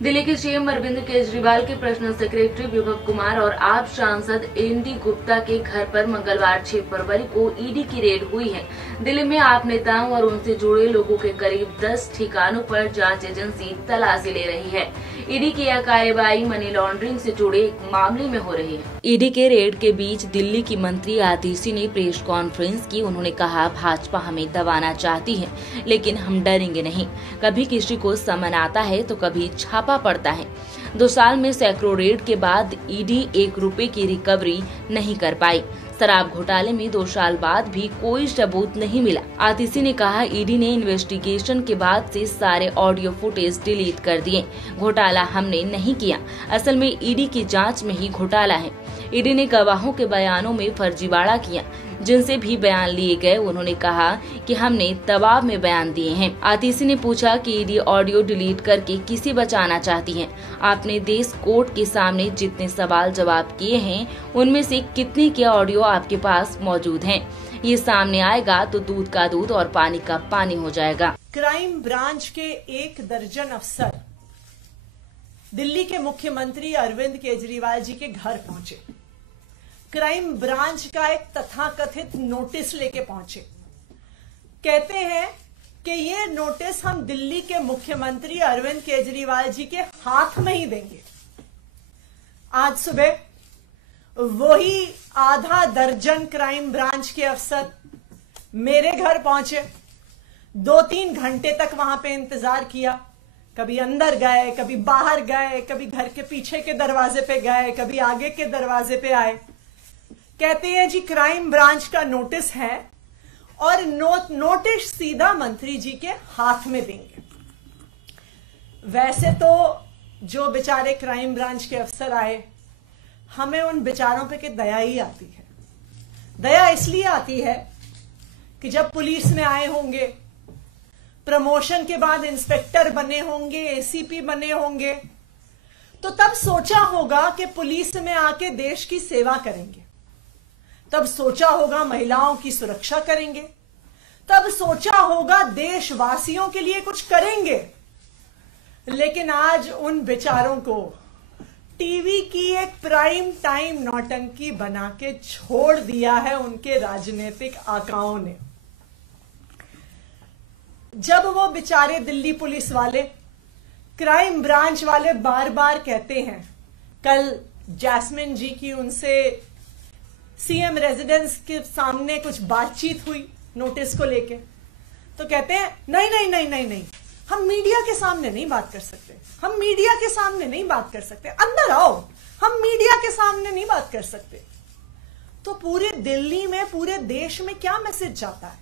दिल्ली के सीएम अरविंद केजरीवाल के personal secretary विभव कुमार और आप सांसद एनडी गुप्ता के घर पर मंगलवार 6 फरवरी को ईडी की रेड हुई है। दिल्ली में आप नेताओं और उनसे जुड़े लोगों के करीब 10 ठिकानों पर जांच एजेंसी तलाशी ले रही है। ईडी की यह कार्रवाई मनी लॉन्ड्रिंग से जुड़े एक मामले में हो रही है। ईडी के रेड के बीच दिल्ली की मंत्री आतिशी ने प्रेस कॉन्फ्रेंस की। उन्होंने कहा, भाजपा हमें दबाना चाहती है, लेकिन हम डरेंगे नहीं। कभी किसी को समन आता है तो कभी छापा पड़ता है। 2 साल में सैकड़ों रेड के बाद ईडी 1 रुपए की रिकवरी नहीं कर पाई। शराब घोटाले में 2 साल बाद भी कोई सबूत नहीं मिला। आतिशी ने कहा, ईडी ने इन्वेस्टिगेशन के बाद से सारे ऑडियो फुटेज डिलीट कर दिए। घोटाला हमने नहीं किया, असल में ईडी की जांच में ही घोटाला है। ईडी ने गवाहों के बयानों में फर्जीवाड़ा किया, जिनसे भी बयान लिए गए। उन्होंने कहा कि हमने दबाव में बयान दिए हैं। आतिशी ने पूछा कि ईडी ऑडियो डिलीट करके किसे बचाना चाहती है। आपने देश कोर्ट के सामने जितने सवाल जवाब किए हैं, उनमें से कितने के ऑडियो आपके पास मौजूद हैं? ये सामने आएगा तो दूध का दूध और पानी का पानी हो जाएगा। क्राइम ब्रांच के 1 दर्जन अफसर दिल्ली के मुख्यमंत्री अरविंद केजरीवाल जी के घर पहुंचे। क्राइम ब्रांच का एक तथाकथित नोटिस लेके पहुंचे। कहते हैं कि ये नोटिस हम दिल्ली के मुख्यमंत्री अरविंद केजरीवाल जी के हाथ में ही देंगे। आज सुबह वही आधा दर्जन क्राइम ब्रांच के अफसर मेरे घर पहुंचे। 2-3 घंटे तक वहां पे इंतजार किया। कभी अंदर गए, कभी बाहर गए, कभी घर के पीछे के दरवाजे पे गए, कभी आगे के दरवाजे पे आए। कहते हैं जी क्राइम ब्रांच का नोटिस है और नोटिस सीधा मंत्री जी के हाथ में देंगे। वैसे तो जो बेचारे क्राइम ब्रांच के अफसर आए, हमें उन बेचारों पे के दया ही आती है। दया इसलिए आती है कि जब पुलिस में आए होंगे, प्रमोशन के बाद इंस्पेक्टर बने होंगे, एसीपी बने होंगे, तो तब सोचा होगा कि पुलिस में आके देश की सेवा करेंगे। तब सोचा होगा महिलाओं की सुरक्षा करेंगे। तब सोचा होगा देशवासियों के लिए कुछ करेंगे। लेकिन आज उन बेचारों को टीवी की एक प्राइम टाइम नौटंकी बना के छोड़ दिया है उनके राजनीतिक आकाओं ने। जब वो बेचारे दिल्ली पुलिस वाले, क्राइम ब्रांच वाले बार बार कहते हैं, कल जैस्मिन जी की उनसे सीएम रेजिडेंस के सामने कुछ बातचीत हुई नोटिस को लेके, तो कहते हैं नहीं, हम मीडिया के सामने नहीं बात कर सकते, हम मीडिया के सामने नहीं बात कर सकते, अंदर आओ, हम मीडिया के सामने नहीं बात कर सकते। तो पूरे दिल्ली में, पूरे देश में क्या मैसेज जाता है?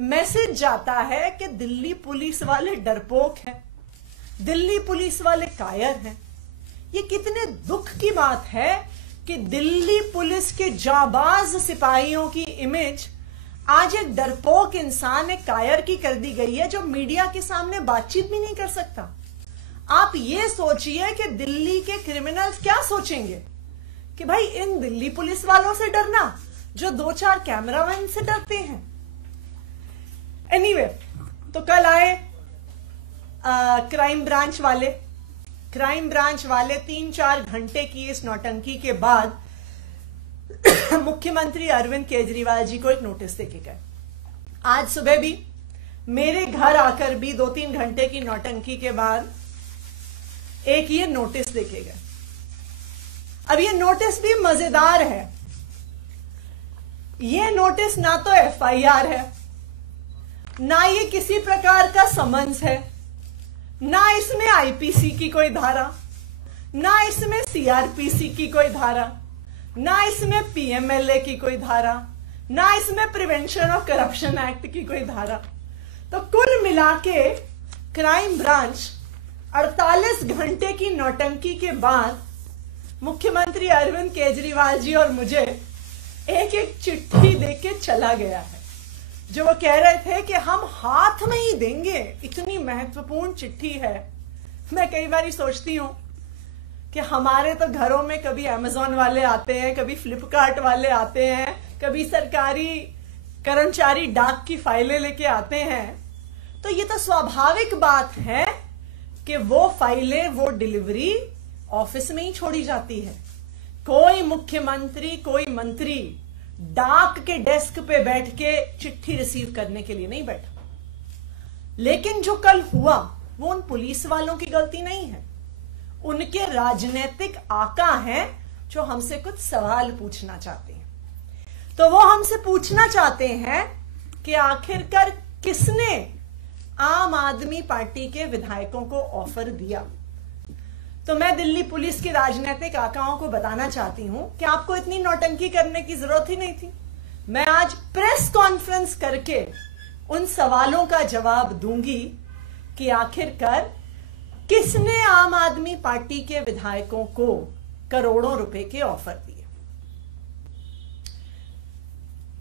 मैसेज जाता है कि दिल्ली पुलिस वाले डरपोक हैं, दिल्ली पुलिस वाले कायर हैं। ये कितने दुख की बात है कि दिल्ली पुलिस के जाबाज सिपाहियों की इमेज आज एक डरपोक इंसान, एक कायर की कर दी गई है, जो मीडिया के सामने बातचीत भी नहीं कर सकता। आप ये सोचिए कि दिल्ली के क्रिमिनल्स क्या सोचेंगे कि भाई इन दिल्ली पुलिस वालों से डरना जो 2-4 कैमरामैन से डरते हैं। एनीवे, तो कल आए क्राइम ब्रांच वाले 3-4 घंटे की इस नौटंकी के बाद मुख्यमंत्री अरविंद केजरीवाल जी को एक नोटिस देके गए। आज सुबह भी मेरे घर आकर भी 2-3 घंटे की नौटंकी के बाद एक ये नोटिस देके गए। अब ये नोटिस भी मजेदार है। ये नोटिस ना तो एफआईआर है, ना ये किसी प्रकार का समन्स है, ना इसमें आईपीसी की कोई धारा, ना इसमें सीआरपीसी की कोई धारा, ना इसमें पीएमएलए की कोई धारा, ना इसमें प्रिवेंशन ऑफ करप्शन एक्ट की कोई धारा। तो कुल मिला के क्राइम ब्रांच 48 घंटे की नौटंकी के बाद मुख्यमंत्री अरविंद केजरीवाल जी और मुझे एक चिट्ठी देके चला गया है, जो वो कह रहे थे कि हम हाथ में ही देंगे। इतनी महत्वपूर्ण चिट्ठी है। मैं कई बार सोचती हूं कि हमारे तो घरों में कभी अमेज़न वाले आते हैं, कभी फ्लिपकार्ट वाले आते हैं, कभी सरकारी कर्मचारी डाक की फाइलें लेके आते हैं। तो ये तो स्वाभाविक बात है कि वो फाइलें, वो डिलीवरी ऑफिस में ही छोड़ी जाती है। कोई मुख्यमंत्री, कोई मंत्री डाक के डेस्क पे बैठ के चिट्ठी रिसीव करने के लिए नहीं बैठा। लेकिन जो कल हुआ वो उन पुलिस वालों की गलती नहीं है, उनके राजनीतिक आका हैं जो हमसे कुछ सवाल पूछना चाहते हैं। तो वो हमसे पूछना चाहते हैं कि आखिरकार किसने आम आदमी पार्टी के विधायकों को ऑफर दिया। तो मैं दिल्ली पुलिस के राजनीतिक आकाओं को बताना चाहती हूं कि आपको इतनी नौटंकी करने की जरूरत ही नहीं थी। मैं आज प्रेस कॉन्फ्रेंस करके उन सवालों का जवाब दूंगी कि आखिरकार किसने आम आदमी पार्टी के विधायकों को करोड़ों रुपए के ऑफर दिए।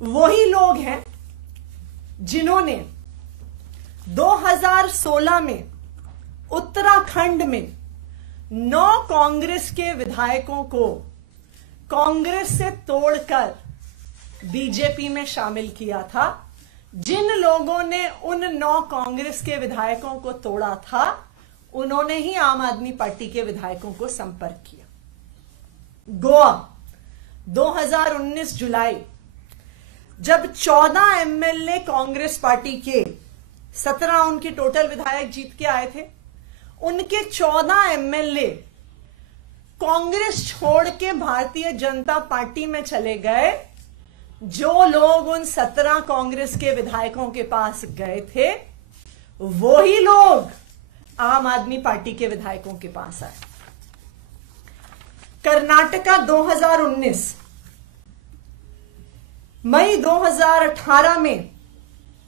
वही लोग हैं जिन्होंने 2016 में उत्तराखंड में 9 कांग्रेस के विधायकों को कांग्रेस से तोड़कर बीजेपी में शामिल किया था। जिन लोगों ने उन 9 कांग्रेस के विधायकों को तोड़ा था, उन्होंने ही आम आदमी पार्टी के विधायकों को संपर्क किया। गोवा 2019 जुलाई, जब 14 एमएलए कांग्रेस पार्टी के 17 उनके टोटल विधायक जीत के आए थे, उनके 14 एमएलए कांग्रेस छोड़ के भारतीय जनता पार्टी में चले गए। जो लोग उन 17 कांग्रेस के विधायकों के पास गए थे, वही लोग आम आदमी पार्टी के विधायकों के पास आए। कर्नाटका 2019, मई 2018 में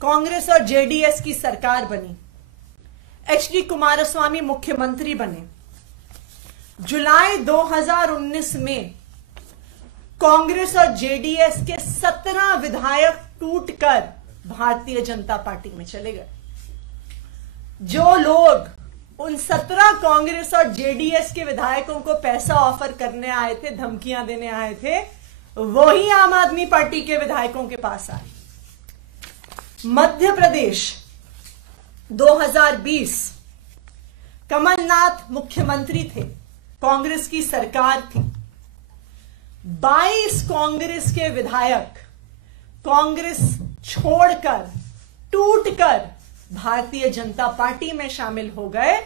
कांग्रेस और जेडीएस की सरकार बनी। एचडी कुमारस्वामी मुख्यमंत्री बने। जुलाई 2019 में कांग्रेस और जेडीएस के 17 विधायक टूटकर भारतीय जनता पार्टी में चले गए। जो लोग उन 17 कांग्रेस और जेडीएस के विधायकों को पैसा ऑफर करने आए थे, धमकियां देने आए थे, वही आम आदमी पार्टी के विधायकों के पास आए। मध्य प्रदेश 2020, कमलनाथ मुख्यमंत्री थे, कांग्रेस की सरकार थी। 22 कांग्रेस के विधायक कांग्रेस छोड़कर, टूटकर भारतीय जनता पार्टी में शामिल हो गए।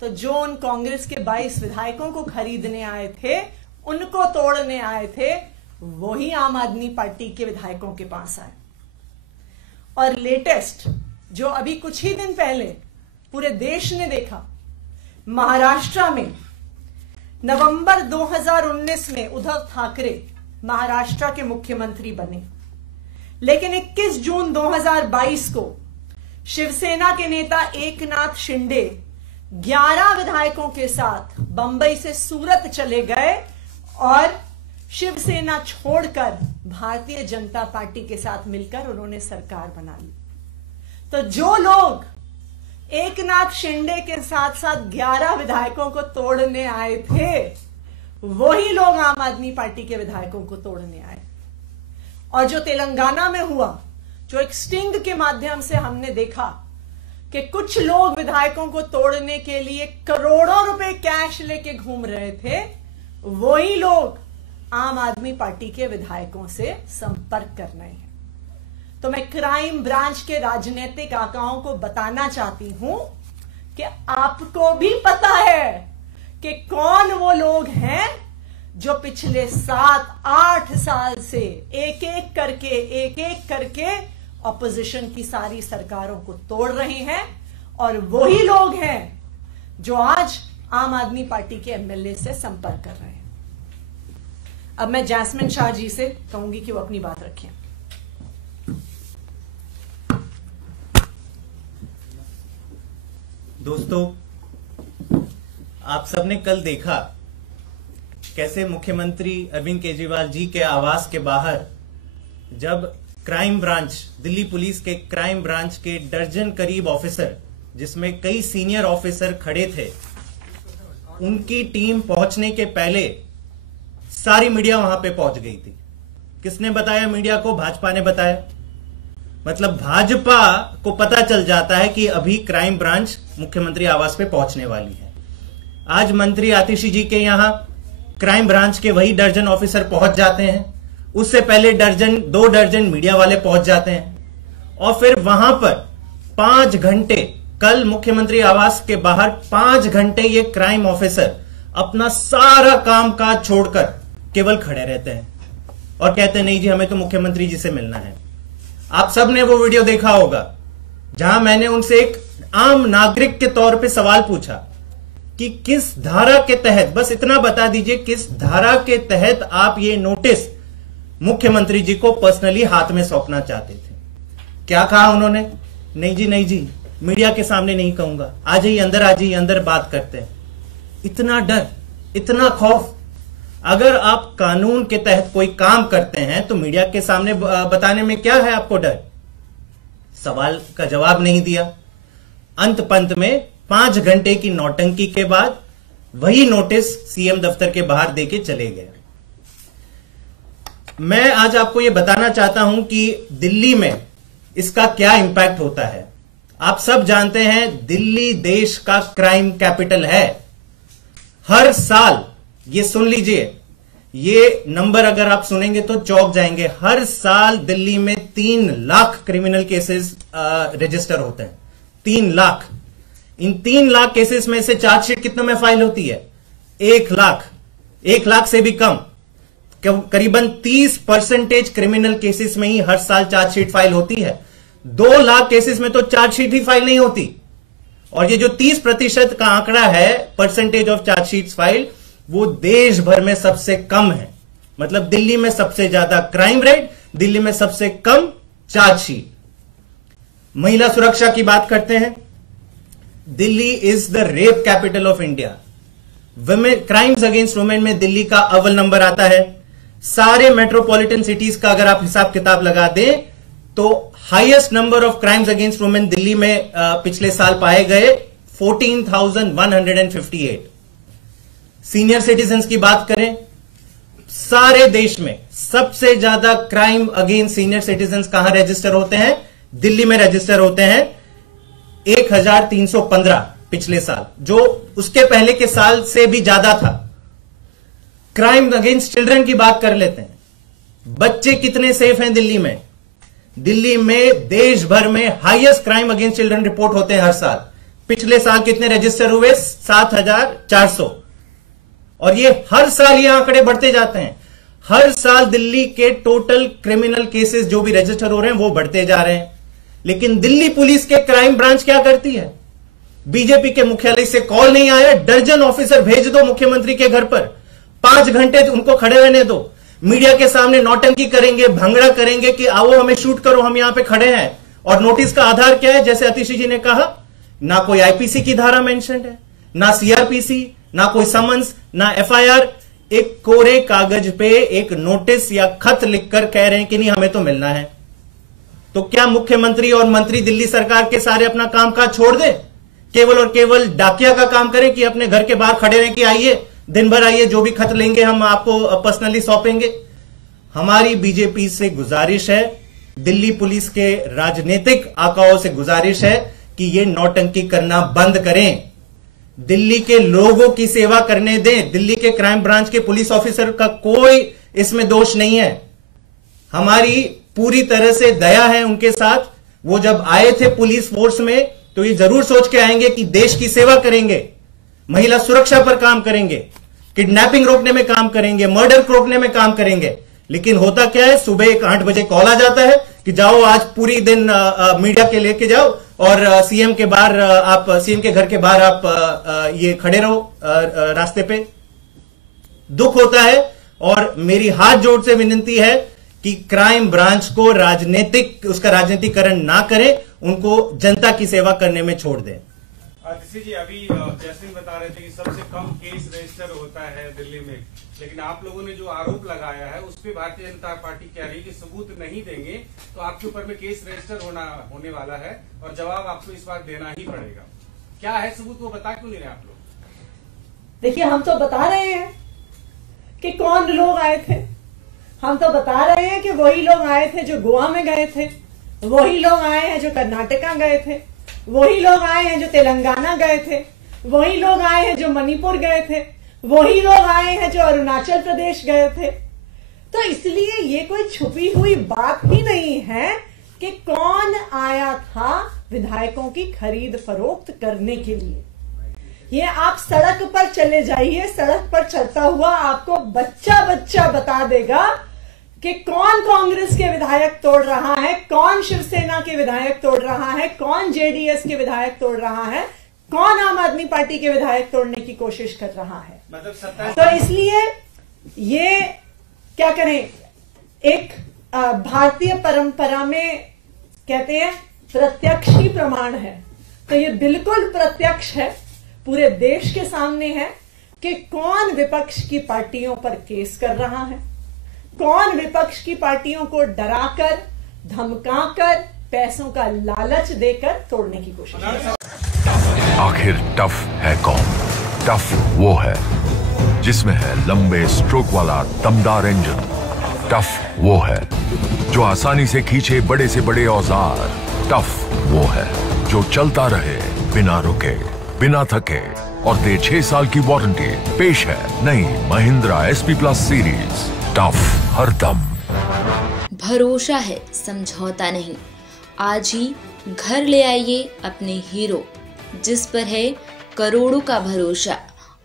तो जो उन कांग्रेस के 22 विधायकों को खरीदने आए थे, उनको तोड़ने आए थे, वही आम आदमी पार्टी के विधायकों के पास आए। और लेटेस्ट, जो अभी कुछ ही दिन पहले पूरे देश ने देखा, महाराष्ट्र में नवंबर 2019 में उद्धव ठाकरे महाराष्ट्र के मुख्यमंत्री बने। लेकिन 21 जून 2022 को शिवसेना के नेता एकनाथ शिंदे 11 विधायकों के साथ बंबई से सूरत चले गए और शिवसेना छोड़कर भारतीय जनता पार्टी के साथ मिलकर उन्होंने सरकार बना ली। तो जो लोग एकनाथ शिंदे के साथ साथ 11 विधायकों को तोड़ने आए थे, वही लोग आम आदमी पार्टी के विधायकों को तोड़ने आए। और जो तेलंगाना में हुआ, जो एक स्टिंग के माध्यम से हमने देखा कि कुछ लोग विधायकों को तोड़ने के लिए करोड़ों रुपए कैश लेके घूम रहे थे, वही लोग आम आदमी पार्टी के विधायकों से संपर्क कर रहे हैं। तो मैं क्राइम ब्रांच के राजनीतिक आकाओं को बताना चाहती हूं कि आपको भी पता है कि कौन वो लोग हैं जो पिछले 7-8 साल से एक एक करके ऑपोजिशन की सारी सरकारों को तोड़ रहे हैं। और वही लोग हैं जो आज आम आदमी पार्टी के एमएलए से संपर्क कर रहे हैं। अब मैं जैस्मिन शाह जी से कहूंगी कि वो अपनी बात रखें। दोस्तों, आप सबने कल देखा कैसे मुख्यमंत्री अरविंद केजरीवाल जी के आवास के बाहर जब क्राइम ब्रांच, दिल्ली पुलिस के क्राइम ब्रांच के दर्जन करीब ऑफिसर, जिसमें कई सीनियर ऑफिसर खड़े थे, उनकी टीम पहुंचने के पहले सारी मीडिया वहां पे पहुंच गई थी। किसने बताया मीडिया को? भाजपा ने बताया। मतलब भाजपा को पता चल जाता है कि अभी क्राइम ब्रांच मुख्यमंत्री आवास पे पहुंचने वाली है। आज मंत्री आतिशी जी के यहां क्राइम ब्रांच के वही दर्जन ऑफिसर पहुंच जाते हैं, उससे पहले 2 दर्जन मीडिया वाले पहुंच जाते हैं, और फिर वहां पर 5 घंटे, कल मुख्यमंत्री आवास के बाहर 5 घंटे ये क्राइम ऑफिसर अपना सारा काम काज छोड़कर केवल खड़े रहते हैं और कहते हैं नहीं जी हमें तो मुख्यमंत्री जी से मिलना है। आप सबने वो वीडियो देखा होगा जहां मैंने उनसे एक आम नागरिक के तौर पे सवाल पूछा कि किस धारा के तहत, बस इतना बता दीजिए, किस धारा के तहत आप ये नोटिस मुख्यमंत्री जी को पर्सनली हाथ में सौंपना चाहते थे। क्या कहा उन्होंने? नहीं जी मीडिया के सामने नहीं कहूंगा, आ जाइए अंदर बात करते हैं। इतना डर, इतना खौफ। अगर आप कानून के तहत कोई काम करते हैं तो मीडिया के सामने बताने में क्या है आपको डर? सवाल का जवाब नहीं दिया। अंत पंत में 5 घंटे की नौटंकी के बाद वही नोटिस सीएम दफ्तर के बाहर देके चले गए। मैं आज आपको यह बताना चाहता हूं कि दिल्ली में इसका क्या इंपैक्ट होता है। आप सब जानते हैं दिल्ली देश का क्राइम कैपिटल है। हर साल, ये सुन लीजिए, ये नंबर अगर आप सुनेंगे तो चौंक जाएंगे, हर साल दिल्ली में 3 लाख क्रिमिनल केसेस रजिस्टर होते हैं। 3 लाख। इन 3 लाख केसेस में से चार्जशीट कितने में फाइल होती है? 1 लाख। 1 लाख से भी कम, करीबन 30% क्रिमिनल केसेस में ही हर साल चार्जशीट फाइल होती है। 2 लाख केसेस में तो चार्जशीट ही फाइल नहीं होती। और ये जो 30% का आंकड़ा है, परसेंटेज ऑफ चार्जशीट फाइल, वो देश भर में सबसे कम है। मतलब दिल्ली में सबसे ज्यादा क्राइम रेट, दिल्ली में सबसे कम चार्जशीट। महिला सुरक्षा की बात करते हैं। Delhi is the rape capital of India. Women, crimes against women में दिल्ली का अव्वल नंबर आता है। सारे मेट्रोपॉलिटन सिटीज का अगर आप हिसाब किताब लगा दें तो highest number of crimes against women Delhi में पिछले साल पाए गए 14,158। सीनियर सिटीजन्स की बात करें, सारे देश में सबसे ज्यादा क्राइम अगेंस्ट सीनियर सिटीजन्स कहां रजिस्टर होते हैं? दिल्ली में रजिस्टर होते हैं 1,315 पिछले साल, जो उसके पहले के साल से भी ज्यादा था। क्राइम अगेंस्ट चिल्ड्रन की बात कर लेते हैं। बच्चे कितने सेफ हैं दिल्ली में? दिल्ली में देश भर में highest crime against children report होते हैं हर साल। पिछले साल कितने रजिस्टर हुए? 7,400। और ये हर साल ये आंकड़े बढ़ते जाते हैं। हर साल दिल्ली के टोटल क्रिमिनल केसेस जो भी रजिस्टर हो रहे हैं वो बढ़ते जा रहे हैं। लेकिन दिल्ली पुलिस के क्राइम ब्रांच क्या करती है? बीजेपी के मुख्यालय से कॉल नहीं आया, दर्जन ऑफिसर भेज दो मुख्यमंत्री के घर पर, 5 घंटे उनको खड़े रहने दो, मीडिया के सामने नौटंकी करेंगे, भंगड़ा करेंगे कि आओ हमें शूट करो, हम यहां पे खड़े हैं। और नोटिस का आधार क्या है? जैसे आतिशी जी ने कहा, ना कोई आईपीसी की धारा मेंशन्ड है, ना सीआरपीसी, ना कोई समन्स, ना एफआईआर। एक कोरे कागज पे एक नोटिस या खत लिखकर कह रहे हैं कि नहीं हमें तो मिलना है। तो क्या मुख्यमंत्री और मंत्री दिल्ली सरकार के सारे अपना काम काज छोड़ दें, केवल और केवल डाकिया का काम करें कि अपने घर के बाहर खड़े रहें कि आइए दिन भर आइए, जो भी खत लेंगे हम आपको पर्सनली सौंपेंगे? हमारी बीजेपी से गुजारिश है, दिल्ली पुलिस के राजनीतिक आकाओं से गुजारिश है कि ये नौटंकी करना बंद करें, दिल्ली के लोगों की सेवा करने दें। दिल्ली के क्राइम ब्रांच के पुलिस ऑफिसर का कोई इसमें दोष नहीं है, हमारी पूरी तरह से दया है उनके साथ। वो जब आए थे पुलिस फोर्स में तो ये जरूर सोच के आएंगे कि देश की सेवा करेंगे, महिला सुरक्षा पर काम करेंगे, किडनैपिंग रोकने में काम करेंगे, मर्डर रोकने में काम करेंगे। लेकिन होता क्या है, सुबह 8 बजे कॉल आ जाता है कि जाओ आज पूरी दिन मीडिया के लेके जाओ और सीएम के बाहर आप, सीएम के घर के बाहर आप ये खड़े रहो रास्ते पे। दुख होता है और मेरी हाथ जोड़ से विनती है कि क्राइम ब्रांच को उसका राजनीतिकरण ना करें, उनको जनता की सेवा करने में छोड़ दें। आतिशी जी, अभी जैस्मिन बता रहे थे कि सबसे कम केस रजिस्टर होता है दिल्ली में, लेकिन आप लोगों ने जो आरोप लगाया है उस पर भारतीय जनता पार्टी कह रही है कि सबूत नहीं देंगे तो आपके ऊपर में केस रजिस्टर होने वाला है और जवाब आपको इस बार देना ही पड़ेगा। क्या है सबूत, वो बता क्यों नहीं रहे आप लोग? देखिए, हम तो बता रहे हैं कि कौन लोग आए थे, हम तो बता रहे हैं कि वही लोग आए थे जो गोवा में गए थे, वही लोग आए हैं जो कर्नाटका गए थे, वही लोग आए हैं जो तेलंगाना गए थे, वही लोग आए हैं जो मणिपुर गए थे, वही लोग आए हैं जो अरुणाचल प्रदेश गए थे। तो इसलिए ये कोई छुपी हुई बात ही नहीं है कि कौन आया था विधायकों की खरीद फरोख्त करने के लिए। ये आप सड़क पर चले जाइए, सड़क पर चलता हुआ आपको बच्चा बच्चा बता देगा कि कौन कांग्रेस के विधायक तोड़ रहा है, कौन शिवसेना के विधायक तोड़ रहा है, कौन जेडीएस के विधायक तोड़ रहा है, कौन आम आदमी पार्टी के विधायक तोड़ने की कोशिश कर रहा है। तो इसलिए ये क्या करें, एक भारतीय परंपरा में कहते हैं प्रत्यक्ष ही प्रमाण है, तो ये बिल्कुल प्रत्यक्ष है, पूरे देश के सामने है कि कौन विपक्ष की पार्टियों पर केस कर रहा है, कौन विपक्ष की पार्टियों को डराकर धमकाकर पैसों का लालच देकर तोड़ने की कोशिश कर रहा है। आखिर टफ है कौन? टफ वो है जिसमें है लंबे स्ट्रोक वाला दमदार इंजन। टफ वो है जो आसानी से खींचे बड़े से बड़े औजार। टफ वो है जो चलता रहे बिना रुके बिना थके और दे 6 साल की वारंटी। पेश है नई Mahindra SP plus series. Tough हरदम। भरोसा है, समझौता नहीं। आज ही घर ले आइए अपने हीरो, जिस पर है करोड़ों का भरोसा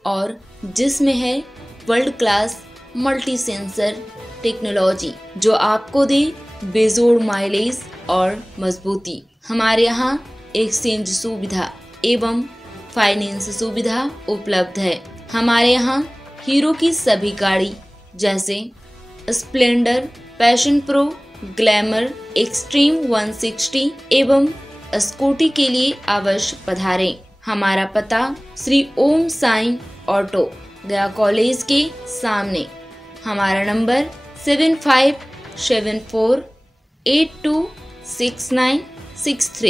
और जिसमें है world class multi sensor technology, जो आपको दे बेजोड़ माइलेज और मजबूती। हमारे यहाँ एक्सचेंज सुविधा एवं फाइनेंस सुविधा उपलब्ध है। हमारे यहाँ हीरो की सभी गाड़ी जैसे Splendor, passion pro, glamour, extreme 160 एवं स्कूटी के लिए अवश्य पधारें। हमारा पता श्री ओम साई ऑटो, गया कॉलेज के सामने। हमारा नंबर 7574826963।